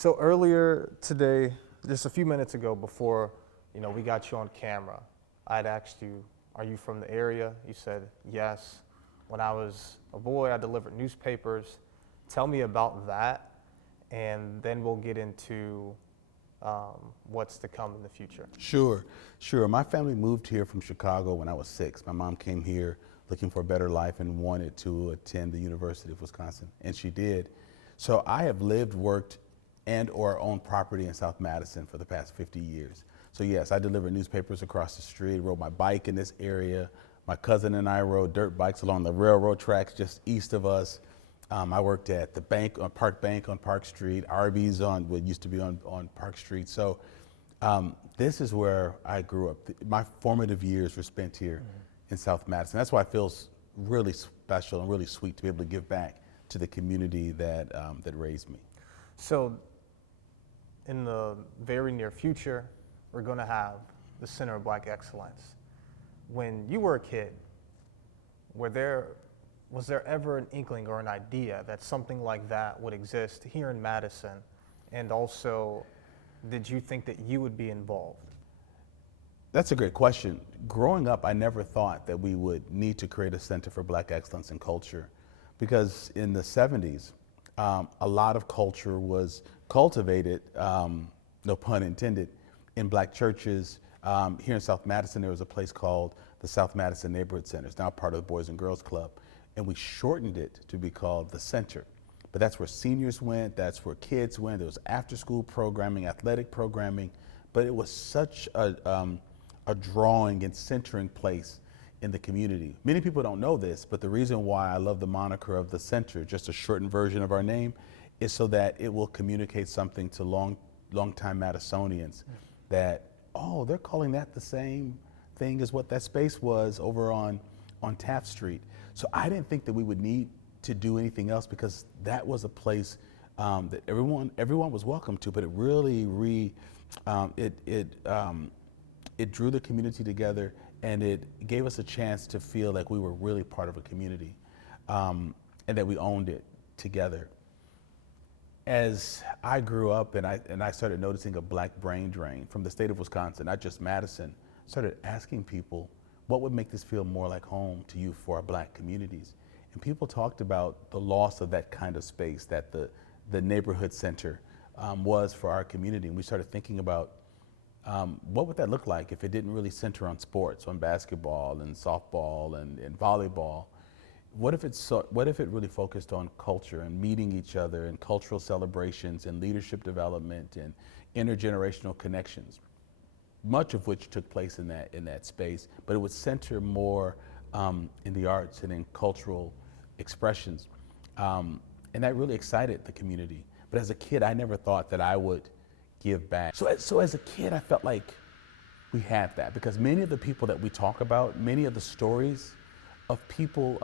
So earlier today, just a few minutes ago before, we got you on camera, I'd asked you, are you from the area? You said, yes. When I was a boy, I delivered newspapers. Tell me about that, and then we'll get into what's to come in the future. Sure. My family moved here from Chicago when I was 6. My mom came here looking for a better life and wanted to attend the University of Wisconsin, and she did. So I have lived, worked, and or owned property in South Madison for the past 50 years. So yes, I delivered newspapers across the street, rode my bike in this area. My cousin and I rode dirt bikes along the railroad tracks just east of us. I worked at the bank, on Park Bank on Park Street, Arby's on what used to be on Park Street. So this is where I grew up. My formative years were spent here in South Madison. That's why it feels really special and really sweet to be able to give back to the community that raised me. So in the very near future, we're going to have the Center of Black Excellence. When you were a kid, was there ever an inkling or an idea that something like that would exist here in Madison? And also, did you think that you would be involved? That's a great question. Growing up, I never thought that we would need to create a Center for Black Excellence in Culture, because in the 70s, a lot of culture was cultivated, no pun intended, in black churches. Here in South Madison, there was a place called the South Madison Neighborhood Center. It's now part of the Boys and Girls Club. And we shortened it to be called the Center. But that's where seniors went, that's where kids went. There was after-school programming, athletic programming, but it was such a drawing and centering place in the community. Many people don't know this, but the reason why I love the moniker of the Center, just a shortened version of our name, is so that it will communicate something to long-time Madisonians that, oh, they're calling that the same thing as what that space was over on Taft Street. So I didn't think that we would need to do anything else, because that was a place that everyone was welcome to, but it really it drew the community together, and it gave us a chance to feel like we were really part of a community, and that we owned it together. As I grew up and I started noticing a black brain drain from the state of Wisconsin, not just Madison, started asking people, what would make this feel more like home to you for our black communities? And people talked about the loss of that kind of space that the neighborhood center was for our community. And we started thinking about what would that look like if it didn't really center on sports, on basketball and softball and volleyball? What if it really focused on culture and meeting each other and cultural celebrations and leadership development and intergenerational connections, much of which took place in that space, but it would center more in the arts and in cultural expressions. And that really excited the community. But as a kid, I never thought that I would give back. So as a kid, I felt like we had that, because many of the people that we talk about, many of the stories of people,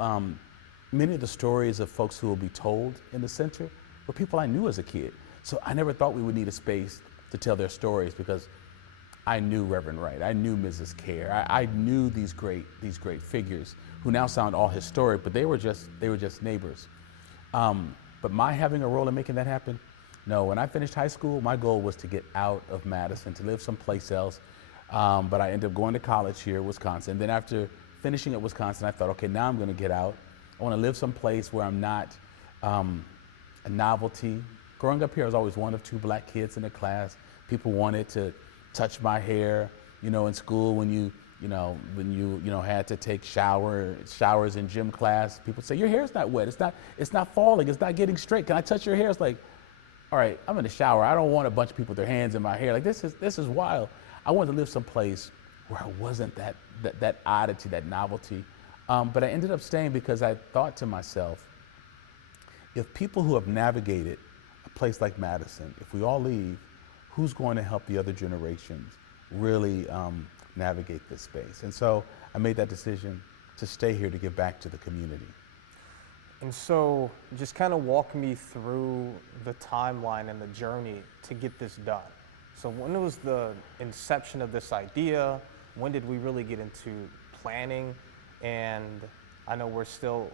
many of the stories of folks who will be told in the center were people I knew as a kid. So I never thought we would need a space to tell their stories, because I knew Reverend Wright, I knew Mrs. Kerr, I knew these great figures who now sound all historic, but they were just neighbors. But my having a role in making that happen, no. When I finished high school, my goal was to get out of Madison, to live someplace else. But I ended up going to college here in Wisconsin. Then after finishing at Wisconsin, I thought, okay, now I'm going to get out. I want to live someplace where I'm not a novelty. Growing up here, I was always one of 2 black kids in the class. People wanted to touch my hair, in school when you had to take showers in gym class. People say, your hair's not wet. It's not falling. It's not getting straight. Can I touch your hair? It's like, all right, I'm in the shower. I don't want a bunch of people with their hands in my hair. Like, this is wild. I wanted to live someplace where I wasn't that oddity, that novelty. But I ended up staying because I thought to myself, if people who have navigated a place like Madison, if we all leave, who's going to help the other generations really navigate this space? And so I made that decision to stay here to give back to the community. And so just kind of walk me through the timeline and the journey to get this done. So when was the inception of this idea? When did we really get into planning? And I know we're still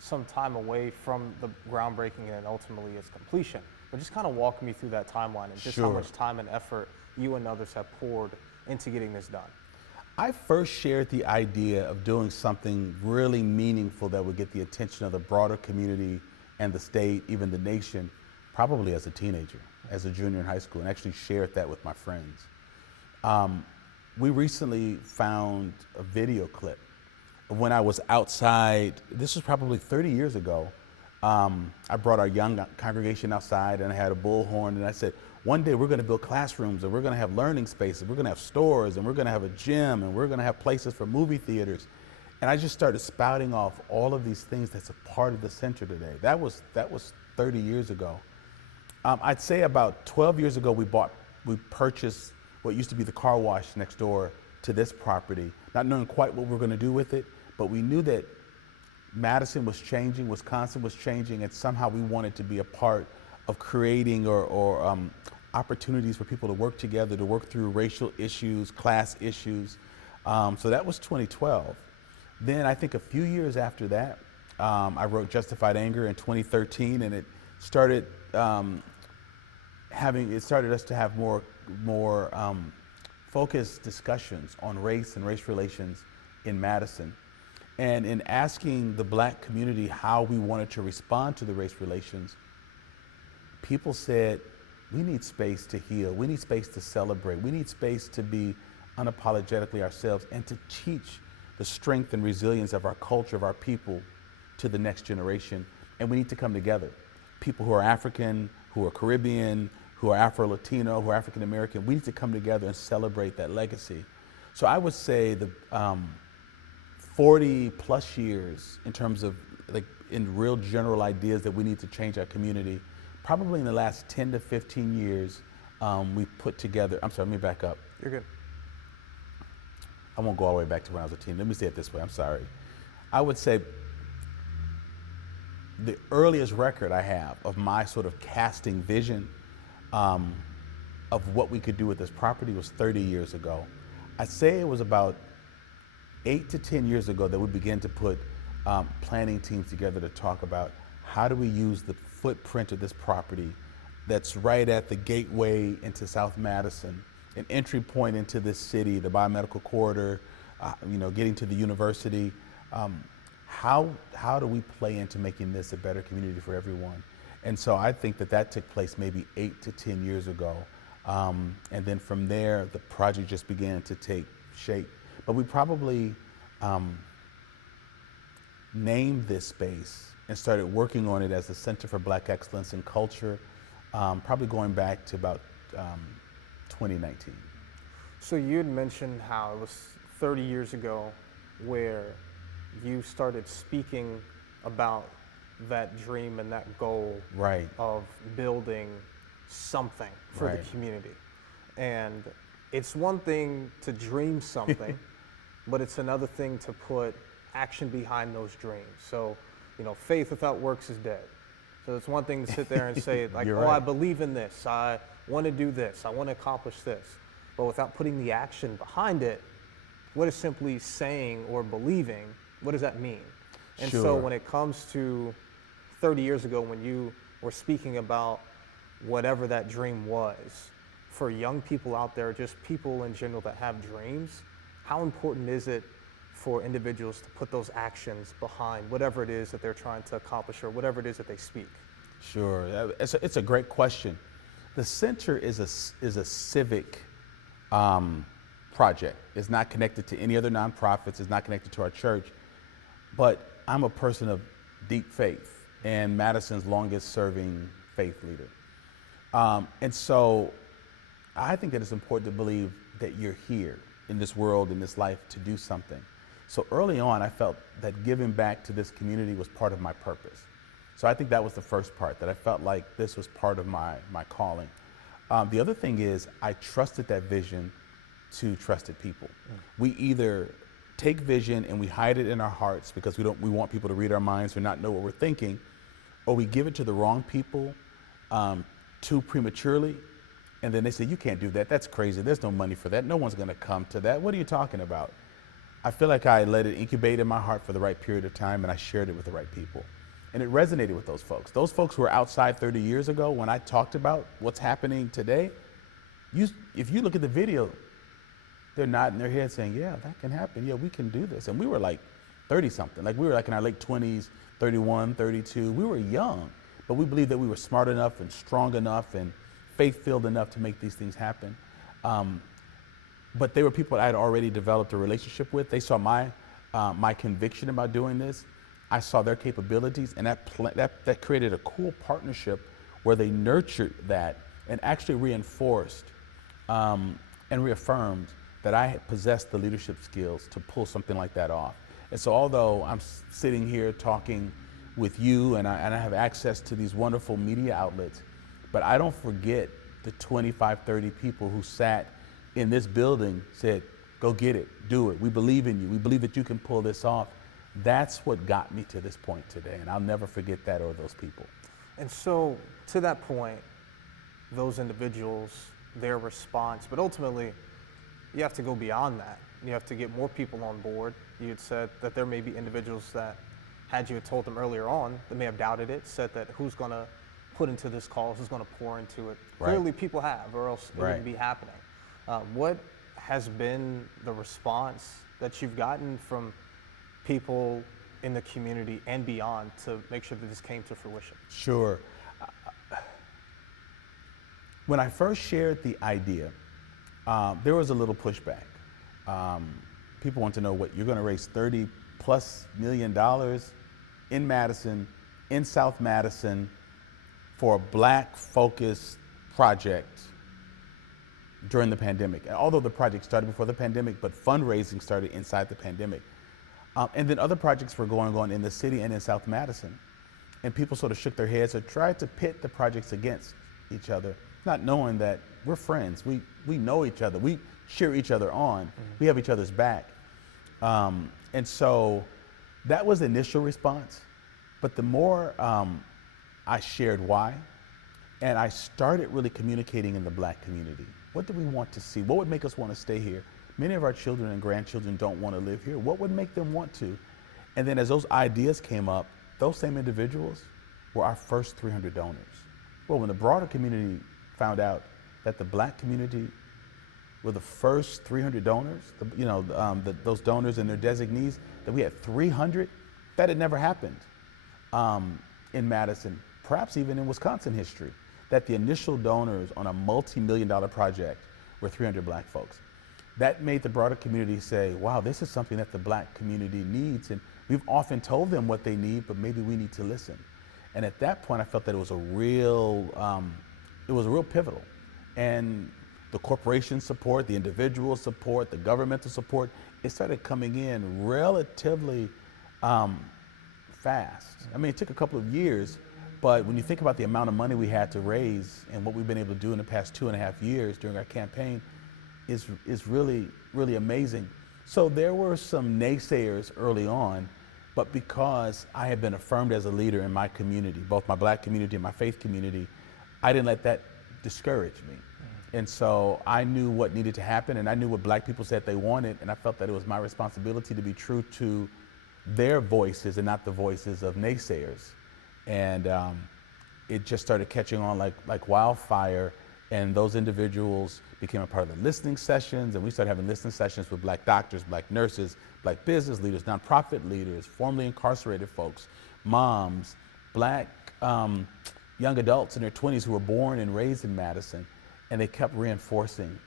some time away from the groundbreaking and ultimately its completion. But just kind of walk me through that timeline and just how Sure. much time and effort you and others have poured into getting this done. I first shared the idea of doing something really meaningful that would get the attention of the broader community and the state, even the nation, probably as a teenager, as a junior in high school, and actually shared that with my friends. We recently found a video clip of when I was outside. This was probably 30 years ago. I brought our young congregation outside and I had a bullhorn and I said, one day we're going to build classrooms and we're going to have learning spaces, we're going to have stores and we're going to have a gym and we're going to have places for movie theaters. And I just started spouting off all of these things that's a part of the center today. That was 30 years ago. I'd say about 12 years ago, we purchased what used to be the car wash next door to this property, not knowing quite what we were going to do with it, but we knew that Madison was changing, Wisconsin was changing, and somehow we wanted to be a part of creating or opportunities for people to work together, to work through racial issues, class issues. So that was 2012. Then I think a few years after that, I wrote Justified Anger in 2013, and it started us to have more focused discussions on race and race relations in Madison. And in asking the Black community how we wanted to respond to the race relations, people said, we need space to heal, we need space to celebrate, we need space to be unapologetically ourselves and to teach the strength and resilience of our culture, of our people, to the next generation. And we need to come together. People who are African, who are Caribbean, who are Afro-Latino, who are African-American, we need to come together and celebrate that legacy. So I would say the 40 plus years in terms of in real general ideas that we need to change our community, probably in the last 10 to 15 years, we put together, I'm sorry, let me back up. You're good. I won't go all the way back to when I was a teen. Let me say it this way, I'm sorry. I would say the earliest record I have of my sort of casting vision of what we could do with this property was 30 years ago. I'd say it was about 8 to 10 years ago that we began to put planning teams together to talk about how do we use the footprint of this property that's right at the gateway into South Madison, an entry point into this city, the biomedical corridor, getting to the university. How do we play into making this a better community for everyone? And so I think that took place maybe 8 to 10 years ago. And then from there, the project just began to take shape. But we probably named this space and started working on it as the Center for Black Excellence in Culture, probably going back to about 2019. So you had mentioned how it was 30 years ago where you started speaking about that dream and that goal Right. of building something for Right. the community. And it's one thing to dream something, but it's another thing to put action behind those dreams. So, faith without works is dead. So it's one thing to sit there and say, like, You're oh, I right. believe in this, I want to do this, I want to accomplish this. But without putting the action behind it, what is simply saying or believing, what does that mean? And so Sure. when it comes to 30 years ago, when you were speaking about whatever that dream was, for young people out there, just people in general that have dreams, how important is it for individuals to put those actions behind whatever it is that they're trying to accomplish or whatever it is that they speak? Sure, it's a great question. The center is a civic project. It's not connected to any other nonprofits. It's not connected to our church. But I'm a person of deep faith and Madison's longest serving faith leader. And so I think that it's important to believe that you're here in this world, in this life, to do something. So early on, I felt that giving back to this community was part of my purpose. So I think that was the first part, that I felt like this was part of my calling. The other thing is I trusted that vision to trusted people. We either take vision and we hide it in our hearts because we want people to read our minds or not know what we're thinking, or we give it to the wrong people too prematurely, and then they say, you can't do that, that's crazy, there's no money for that, no one's gonna come to that, what are you talking about? I feel like I let it incubate in my heart for the right period of time and I shared it with the right people. And it resonated with those folks. Those folks who were outside 30 years ago when I talked about what's happening today, if you look at the video, they're nodding their head saying, yeah, that can happen. Yeah, we can do this. And we were like 30 something. Like we were like in our late 20s, 31, 32. We were young, but we believed that we were smart enough and strong enough and faith-filled enough to make these things happen. But they were people I had already developed a relationship with. They saw my conviction about doing this. I saw their capabilities, and that created a cool partnership where they nurtured that and actually reinforced and reaffirmed that I had possessed the leadership skills to pull something like that off. And so although I'm sitting here talking with you and I have access to these wonderful media outlets, but I don't forget the 25, 30 people who sat in this building, said, go get it, do it. We believe in you. We believe that you can pull this off. That's what got me to this point today, and I'll never forget that or those people. And so, to that point, those individuals, their response, but ultimately, you have to go beyond that. You have to get more people on board. You had said that there may be individuals that, had you had told them earlier on, they may have doubted it, said that who's going to put into this cause, who's going to pour into it. Right. Clearly, people have, or else it Right. wouldn't be happening. What has been the response that you've gotten from people in the community and beyond to make sure that this came to fruition? Sure. When I first shared the idea, there was a little pushback. People want to know what you're going to raise $30+ million in Madison, in South Madison, for a Black-focused project during the pandemic. And although the project started before the pandemic, but fundraising started inside the pandemic. And then other projects were going on in the city and in South Madison. And people sort of shook their heads or tried to pit the projects against each other, not knowing that we're friends. We know each other. We cheer each other on. Mm-hmm. We have each other's back. And so that was the initial response. But the more I shared why, and I started really communicating in the Black community. What do we want to see? What would make us want to stay here? Many of our children and grandchildren don't want to live here. What would make them want to? And then as those ideas came up, those same individuals were our first 300 donors. Well, when the broader community found out that the Black community were the first 300 donors, those donors and their designees, that we had 300, that had never happened in Madison, perhaps even in Wisconsin history, that the initial donors on a multi-million-dollar project were 300 Black folks. That made the broader community say, wow, this is something that the Black community needs. And we've often told them what they need, but maybe we need to listen. And at that point, I felt that it was a real pivotal. And the corporation support, the individual support, the governmental support, it started coming in relatively fast. I mean, it took a couple of years, but when you think about the amount of money we had to raise and what we've been able to do in the past 2.5 years during our campaign, is really, really amazing. So there were some naysayers early on, but because I had been affirmed as a leader in my community, both my Black community and my faith community, I didn't let that discourage me. And so I knew what needed to happen, and I knew what Black people said they wanted, and I felt that it was my responsibility to be true to their voices and not the voices of naysayers. And it just started catching on like wildfire. And those individuals became a part of the listening sessions, and we started having listening sessions with Black doctors, Black nurses, Black business leaders, nonprofit leaders, formerly incarcerated folks, moms, Black young adults in their 20s who were born and raised in Madison. And they kept reinforcing,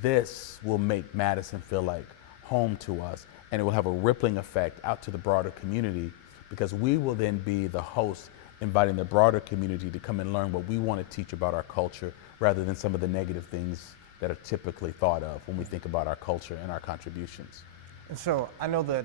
this will make Madison feel like home to us, and it will have a rippling effect out to the broader community, because we will then be the host inviting the broader community to come and learn what we want to teach about our culture, rather than some of the negative things that are typically thought of when we think about our culture and our contributions. And so I know that